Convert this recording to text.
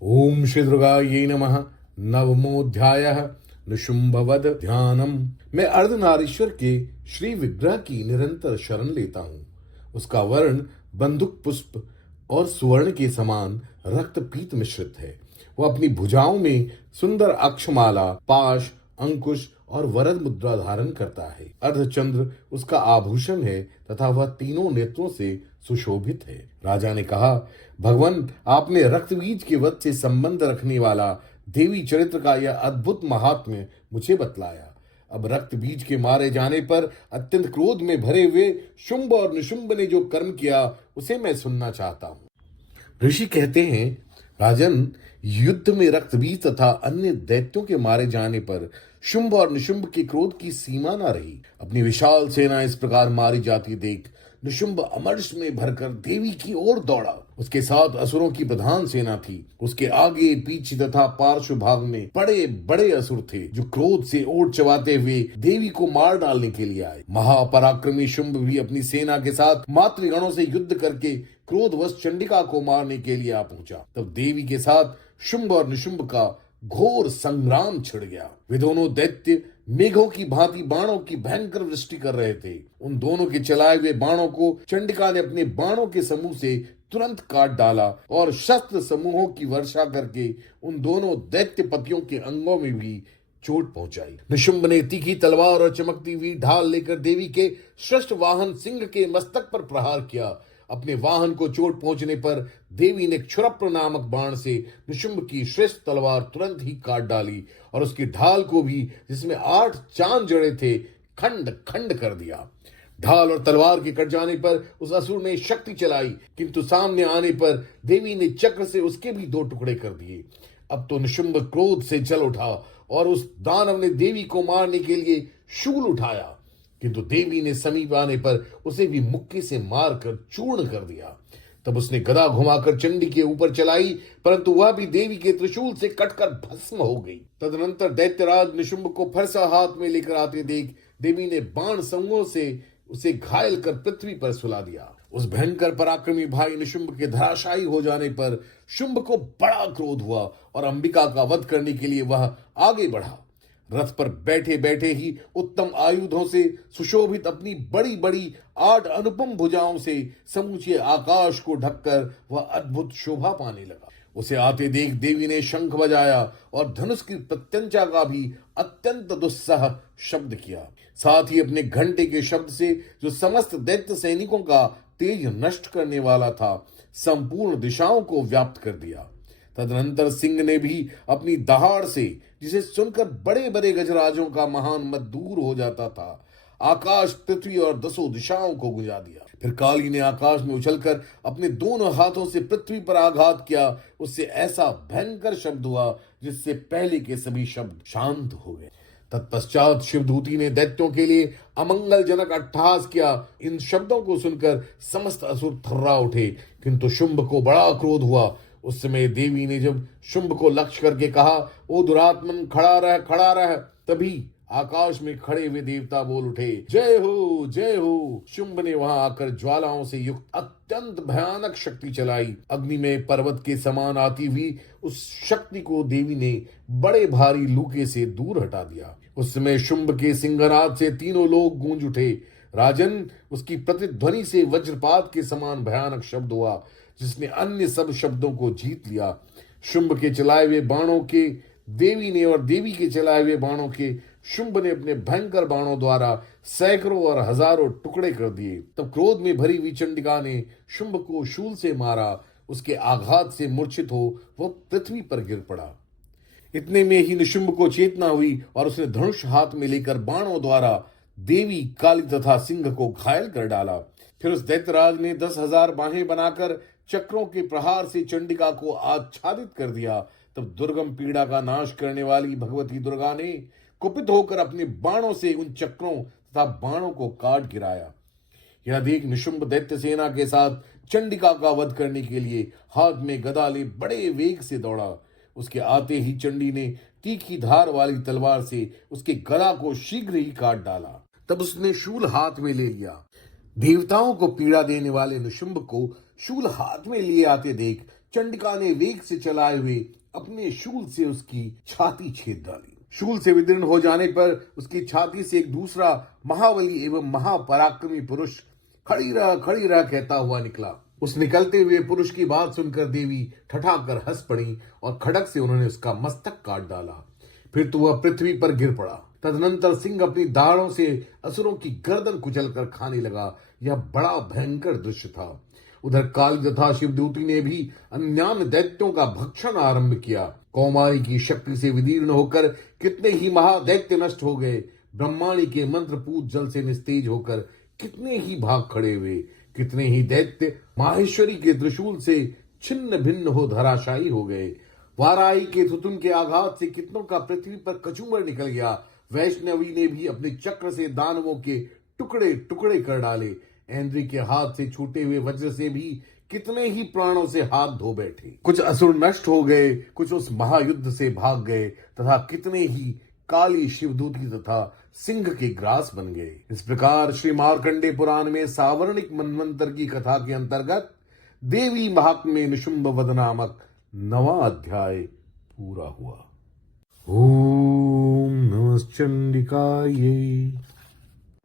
ओम श्री दुर्गायै नमः। नवमोऽध्यायः। निशुंभवध ध्यानम। मैं अर्धनारीश्वर के श्री विग्रह की निरंतर शरण लेता हूँ। उसका वर्ण बंदूक पुष्प और सुवर्ण के समान रक्त पीत मिश्रित है। वह अपनी भुजाओं में सुंदर अक्षमाला, पाश, अंकुश और वरद मुद्रा धारण करता है। अर्धचंद्र उसका आभूषण है तथा वह तीनों नेत्रों से सुशोभित है। राजा ने कहा, भगवान, आपने रक्तबीज के वध से संबंध रखने वाला देवी चरित्र का यह अद्भुत महात्म्य मुझे बतलाया। अब रक्त बीज के मारे जाने पर अत्यंत क्रोध में भरे हुए शुंभ और निशुंभ ने जो कर्म किया उसे मैं सुनना चाहता हूँ। ऋषि कहते हैं, राजन, युद्ध में रक्तबीज तथा अन्य दैत्यों के मारे जाने पर शुंभ और निशुंभ के क्रोध की सीमा न रही। अपनी विशाल सेना इस प्रकार मारी जाती देख निशुंभ अमर्ष में भरकर देवी की ओर दौड़ा। उसके साथ असुरों की प्रधान सेना थी। उसके आगे, पीछे तथा पार्श्व भाग में बड़े बड़े असुर थे जो क्रोध से ओट चबाते हुए देवी को मार डालने के लिए आए। महापराक्रमी शुंभ भी अपनी सेना के साथ मातृगणों से युद्ध करके क्रोधवश चंडिका को मारने के लिए आ पहुंचा। तब देवी के साथ शुंभ और निशुंभ का घोर संग्राम छिड़ गया। वे दोनों दैत्य मेघों की भांति बाणों की भयंकर वृष्टि कर रहे थे। उन दोनों के चलाए हुए बाणों को चंडिका ने अपने बाणों के समूह से तुरंत काट डाला और शस्त्र समूहों की वर्षा करके उन दोनों दैत्य पतियों के अंगों में भी चोट पहुंचाई। निशुंभ ने तीखी तलवार और चमकती हुई ढाल लेकर देवी के श्रेष्ठ वाहन सिंह के मस्तक पर प्रहार किया। अपने वाहन को चोट पहुंचने पर देवी ने क्षुरप्र नामक बाण से निशुंभ की श्रेष्ठ तलवार तुरंत ही काट डाली और उसकी ढाल को भी, जिसमें 8 चांद जड़े थे, खंड खंड कर दिया। ढाल और तलवार के कट जाने पर उस असुर ने शक्ति चलाई, किंतु सामने आने पर देवी ने चक्र से उसके भी 2 टुकड़े कर दिए। अब तो निशुंभ क्रोध से जल उठा और उस दानव ने देवी को मारने के लिए शूल उठाया, किंतु देवी ने समीप आने पर उसे भी मुक्के से मारकर चूर्ण कर दिया। तब उसने गदा घुमाकर चंडी के ऊपर चलाई, परंतु वह भी देवी के त्रिशूल से कटकर भस्म हो गई। तदनंतर दैत्यराज निशुंभ को फरसा हाथ में लेकर आते देख देवी ने बाण समूहों से उसे घायल कर पृथ्वी पर सुला दिया। उस भयंकर पराक्रमी भाई निशुंभ के धराशायी हो जाने पर शुंभ को बड़ा क्रोध हुआ और अंबिका का वध करने के लिए वह आगे बढ़ा। रथ पर बैठे बैठे ही उत्तम आयुधों से सुशोभित अपनी बड़ी बड़ी 8 अनुपम भुजाओं से समूचे आकाश को ढककर वह अद्भुत शोभा पाने लगा। उसे आते देख देवी ने शंख बजाया और धनुष की प्रत्यंचा का भी अत्यंत दुस्सह शब्द किया। साथ ही अपने घंटे के शब्द से, जो समस्त दैत्य सैनिकों का तेज नष्ट करने वाला था, संपूर्ण दिशाओं को व्याप्त कर दिया। तदनंतर सिंह ने भी अपनी दहाड़ से, जिसे सुनकर बड़े बड़े गजराजों का महान मत दूर हो जाता था, आकाश, पृथ्वी और 10 दिशाओं को गुंजा दिया। फिर काली ने आकाश में उछलकर अपने दोनों हाथों से पृथ्वी पर आघात किया। उससे ऐसा भयंकर शब्द हुआ जिससे पहले के सभी शब्द शांत हो गए। तत्पश्चात शिवदूती ने दैत्यों के लिए अमंगलजनक अट्टहास किया। इन शब्दों को सुनकर समस्त असुर थर्रा उठे, किंतु शुंभ को बड़ा क्रोध हुआ। उस समय देवी ने जब शुंभ को लक्ष्य करके कहा, ओ दुरात्मन, खड़ा रह, खड़ा रह, तभी आकाश में खड़े हुए देवता बोल उठे, जय हो, जय हो। शुंभ ने वहां आकर ज्वालाओं से युक्त अत्यंत भयानक शक्ति चलाई। अग्नि में पर्वत के समान आती हुई उस शक्ति को देवी ने बड़े भारी लूके से दूर हटा दिया। उस समय शुंभ के सिंहनाद से तीनों लोग गूंज उठे। राजन, उसकी प्रतिध्वनि से वज्रपात के समान भयानक शब्द हुआ, जिसने अन्य सब शब्दों को जीत लिया। शुंभ के चलाए हुए बाणों के देवी ने और देवी के चलाए हुए बाणों के शुंभ ने अपने भयंकर बाणों द्वारा सैकड़ों और हजारों टुकड़े कर दिए। तब क्रोध में भरी हुई चंडिका ने शुंभ को शूल से मारा। उसके आघात से मूर्छित हो वह पृथ्वी पर गिर पड़ा। इतने में ही निशुंभ को चेतना हुई और उसने धनुष हाथ में लेकर बाणों द्वारा देवी, काली तथा सिंह को घायल कर डाला। फिर उस दैत्यराज ने 10,000 बाहें बनाकर चक्रों के प्रहार से चंडिका को आच्छादित कर दिया। तब दुर्गम पीड़ा का नाश करने वाली भगवती दुर्गा ने कुपित होकर अपने बाणों से उन चक्रों तथा बाणों को काट गिराया। यह देख निशुंभ दैत्य सेना के साथ चंडिका का वध करने के लिए हाथ में गदा ले बड़े वेग से दौड़ा। उसके आते ही चंडी ने तीखी धार वाली तलवार से उसके गदा को शीघ्र ही काट डाला। तब उसने शूल हाथ में ले लिया। देवताओं को पीड़ा देने वाले निशुंभ को शूल हाथ में लिए आते देख चंडिका ने वेग से चलाए हुए अपने शूल से उसकी छाती छेद डाली। शूल से विदीर्ण हो जाने पर उसकी छाती से एक दूसरा महाबली एवं महापराक्रमी पुरुष खड़ी रह कहता हुआ निकला। उस निकलते हुए पुरुष की बात सुनकर देवी ठठाकर हंस पड़ी और खड़क से उन्होंने उसका मस्तक काट डाला। फिर तो वह पृथ्वी पर गिर पड़ा। तदनंतर सिंह अपनी दाढ़ों से असुरों की गर्दन कुचलकर खाने लगा। यह बड़ा भयंकर दृश्य था। उधर काली तथा शिवदूती ने भी अन्यान्य दैत्यों का भक्षण आरंभ किया। कौमारी की शक्ति से विदीर्ण होकर कितने ही महादैत्य नष्ट हो गए। ब्रह्माणी के मंत्रपूत जल से निस्तेज होकर कितने ही भाग खड़े हुए। कितने ही दैत्य माहेश्वरी के त्रिशूल से छिन्न भिन्न हो धराशायी हो गए। वाराही के थुतुन के आघात से कितनों का पृथ्वी पर कचूमर निकल गया। वैष्णवी ने भी अपने चक्र से दानवों के टुकड़े टुकड़े कर डाले। ऐन्द्री के हाथ से छूटे हुए वज्र से भी कितने ही प्राणों से हाथ धो बैठे। कुछ असुर नष्ट हो गए, कुछ उस महायुद्ध से भाग गए तथा कितने ही काली शिवदूती तथा सिंह के ग्रास बन गए। इस प्रकार श्री मार्कंडे पुराण में सावर्णिक मनवंतर की कथा के अंतर्गत देवी महात्म्य निशुंभ वध नामक 9वां अध्याय पूरा हुआ। ओम नमः चंडिकायै।